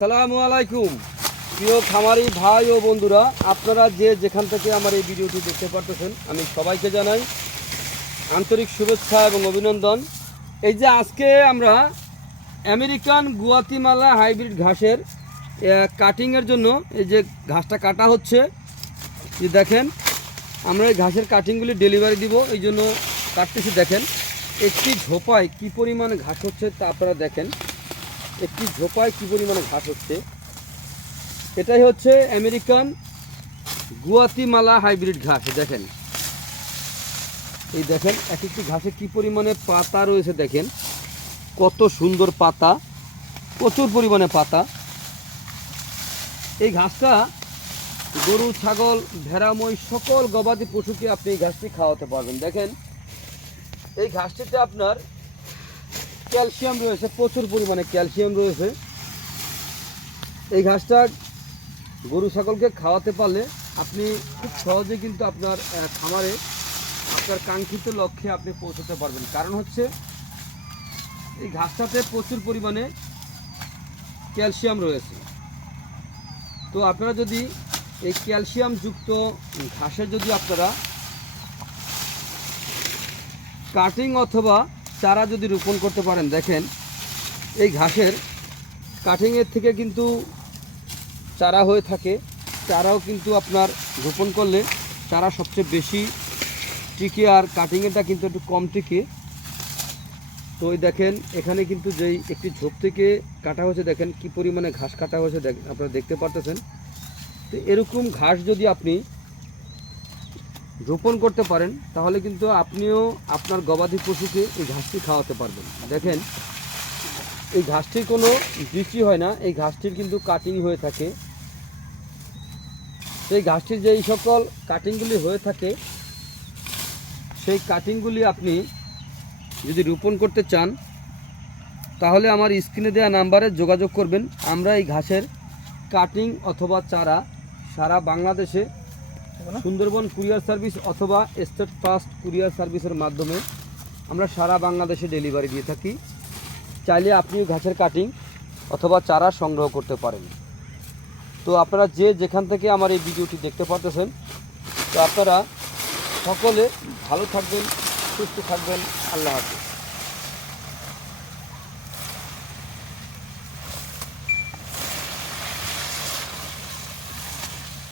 আসসালামু আলাইকুম প্রিয় খামারি ভাই ও বন্ধুরা, আপনারা যে যেখান থেকে আমার এই ভিডিওটি দেখতে পারতেছেন, আমি সবাইকে জানাই আন্তরিক শুভেচ্ছা এবং অভিনন্দন। এই যে আজকে আমরা আমেরিকান গুয়াতিমালা হাইব্রিড ঘাসের কাটিংয়ের জন্য এই যে ঘাসটা কাটা হচ্ছে, যে দেখেন আমরা এই ঘাসের কাটিংগুলি ডেলিভারি দিব, এই জন্য কাটতেছি। দেখেন একটি ঝোপায় কী পরিমাণে ঘাস হচ্ছে তা আপনারা দেখেন। একটি ঝোপায় কী পরিমাণে ঘাস হচ্ছে, এটাই হচ্ছে আমেরিকান গুয়াতিমালা হাইব্রিড ঘাস। দেখেন, এই দেখেন এক একটি ঘাসে কী পরিমাণে পাতা রয়েছে, দেখেন কত সুন্দর পাতা, প্রচুর পরিমাণে পাতা। এই ঘাসটা গরু, ছাগল, ভেড়া, মহিষ সকল গবাদি পশুকে আপনি এই ঘাসটি খাওয়াতে পারবেন। দেখেন এই ঘাসটিতে আপনার ক্যালসিয়াম রয়েছে, প্রচুর পরিমাণে ক্যালসিয়াম রয়েছে। এই ঘাসটা গরু ছাগলকে খাওয়াতে পারলে আপনি খুব সহজে কিন্তু আপনার খামারে আপনার কাঙ্ক্ষিত লক্ষ্যে আপনি পৌঁছতে পারবেন। কারণ হচ্ছে এই ঘাসটাতে প্রচুর পরিমাণে ক্যালসিয়াম রয়েছে। তো আপনারা যদি এই ক্যালসিয়ামযুক্ত ঘাসের যদি আপনারা কাটিং অথবা চারা যদি রোপণ করতে পারেন, দেখেন এই ঘাসের কাটিংয়ের থেকে কিন্তু চারা হয়ে থাকে। চারাও কিন্তু আপনার রোপণ করলে চারা সবচেয়ে বেশি টিকে, আর কাটিংয়েরটা কিন্তু একটু কম টিকে। তো এই দেখেন এখানে কিন্তু যেই একটি ঝোপ থেকে কাটা হয়েছে, দেখেন কি পরিমাণে ঘাস কাটা হয়েছে, আপনারা দেখতে পারতেছেন। তো এরকম ঘাস যদি আপনি রোপণ করতে পারেন তাহলে কিন্তু আপনিও আপনার গবাদি পশুকে এই ঘাসটি খাওয়াতে পারবেন। দেখেন এই ঘাসটির কোনো বৃষ্টি হয় না, এই ঘাসটির কিন্তু কাটিং হয়ে থাকে। সেই ঘাসটির যেই সকল কাটিংগুলি হয়ে থাকে, সেই কাটিংগুলি আপনি যদি রোপণ করতে চান তাহলে আমার স্ক্রিনে দেওয়া নাম্বারে যোগাযোগ করবেন। আমরা এই ঘাসের কাটিং অথবা চারা সারা বাংলাদেশে সুন্দরবন কুরিয়ার সার্ভিস অথবা স্টেট ফাস্ট কুরিয়ার সার্ভিসের মাধ্যমে আমরা সারা বাংলাদেশে ডেলিভারি দিয়ে থাকি। চাইলে আপনিও ঘাসের কাটিং অথবা চারা সংগ্রহ করতে পারেন। তো আপনারা যে যেখান থেকে আমার এই ভিডিওটি দেখতে পারতেছেন, তো আপনারা সকলে ভালো থাকবেন, সুস্থ থাকবেন। আল্লাহ হাফেজ।